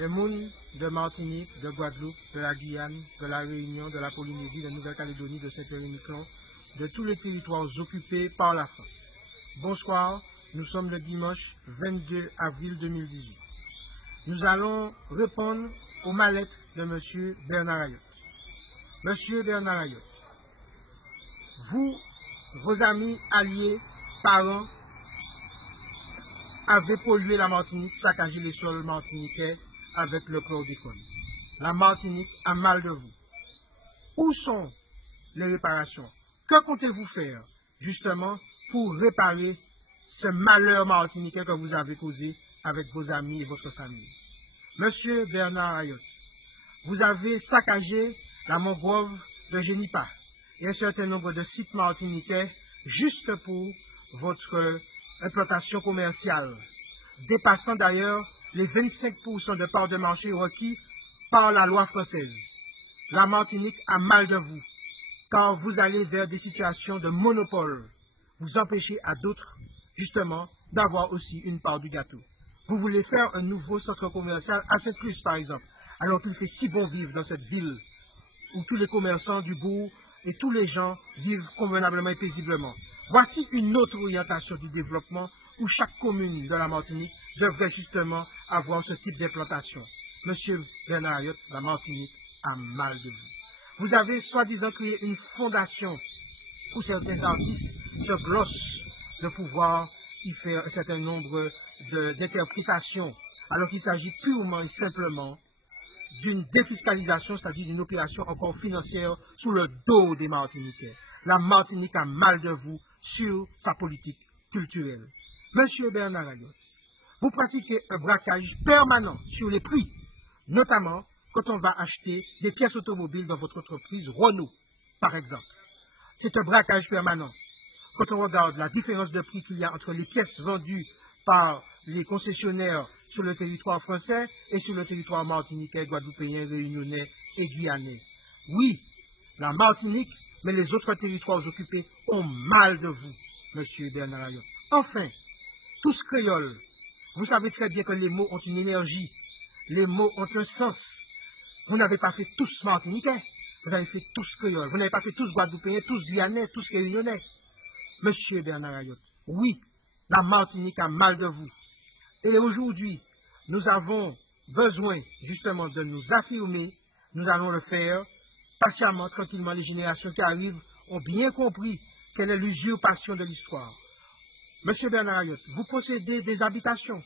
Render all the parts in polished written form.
les mouns de Martinique, de Guadeloupe, de la Guyane, de la Réunion, de la Polynésie, de Nouvelle-Calédonie, de Saint-Pierre-et-Miquelon, de tous les territoires occupés par la France. Bonsoir, nous sommes le dimanche 22 avril 2018. Nous allons répondre aux mal-être de M. Bernard Ayotte. Monsieur Bernard Ayotte, vous, vos amis, alliés, parents, avez pollué la Martinique, saccagé les sols martiniquais avec le chlordécone. La Martinique a mal de vous. Où sont les réparations? Que comptez-vous faire, justement, pour réparer ce malheur martiniquais que vous avez causé avec vos amis et votre famille? Monsieur Bernard Ayotte, vous avez saccagé la mangrove de Génipa et un certain nombre de sites martiniquais juste pour votre implantation commerciale, dépassant d'ailleurs les 25% de part de marché requis par la loi française. La Martinique a mal de vous, car vous allez vers des situations de monopole. Vous empêchez à d'autres, justement, d'avoir aussi une part du gâteau. Vous voulez faire un nouveau centre commercial à Sainte-Luce, par exemple, alors qu'il fait si bon vivre dans cette ville, où tous les commerçants du bourg et tous les gens vivent convenablement et paisiblement. Voici une autre orientation du développement où chaque commune de la Martinique devrait justement avoir ce type d'implantation. Monsieur Bernard Ayotte, la Martinique a mal de vous. Vous avez soi-disant créé une fondation où certains artistes se glossent de pouvoir y faire un certain nombre d'interprétations, alors qu'il s'agit purement et simplement d'une défiscalisation, c'est-à-dire d'une opération encore financière sous le dos des Martiniquais. La Martinique a mal de vous sur sa politique culturelle. Monsieur Bernard Ayotte, vous pratiquez un braquage permanent sur les prix, notamment quand on va acheter des pièces automobiles dans votre entreprise Renault, par exemple. C'est un braquage permanent. Quand on regarde la différence de prix qu'il y a entre les pièces vendues par les concessionnaires sur le territoire français et sur le territoire martiniquais, guadeloupéen, réunionnais et guyanais. Oui, la Martinique, mais les autres territoires occupés ont mal de vous, monsieur Bernard Ayotte. Enfin, tous créoles, vous savez très bien que les mots ont une énergie, les mots ont un sens. Vous n'avez pas fait tous martiniquais, vous avez fait tous créoles, vous n'avez pas fait tous guadeloupéens, tous guyanais, tous réunionnais. Monsieur Bernard Ayotte, oui, la Martinique a mal de vous. Et aujourd'hui, nous avons besoin justement de nous affirmer. Nous allons le faire patiemment, tranquillement. Les générations qui arrivent ont bien compris quelle est l'usurpation de l'histoire. Monsieur Bernard Ayotte, vous possédez des habitations,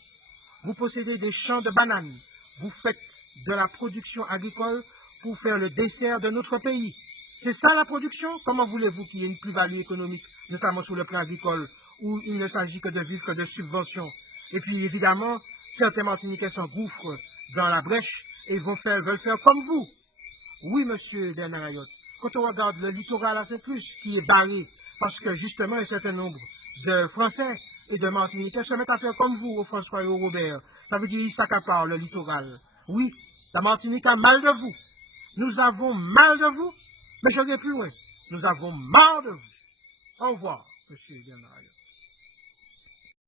vous possédez des champs de bananes, vous faites de la production agricole pour faire le dessert de notre pays. C'est ça la production? Comment voulez-vous qu'il y ait une plus-value économique, notamment sur le plan agricole, où il ne s'agit que de vivre que de subventions? Et puis évidemment, certains Martiniquais s'engouffrent dans la brèche et veulent faire comme vous. Oui, monsieur Bernard Ayotte, quand on regarde le littoral à Sainte-Luce, qui est barré, parce que justement un certain nombre de Français et de Martiniquais se mettent à faire comme vous, au François et au Robert. Ça veut dire qu'ils s'accaparent le littoral. Oui, la Martinique a mal de vous. Nous avons mal de vous, mais je vais plus loin. Nous avons marre de vous. Au revoir, monsieur Bernard Ayotte.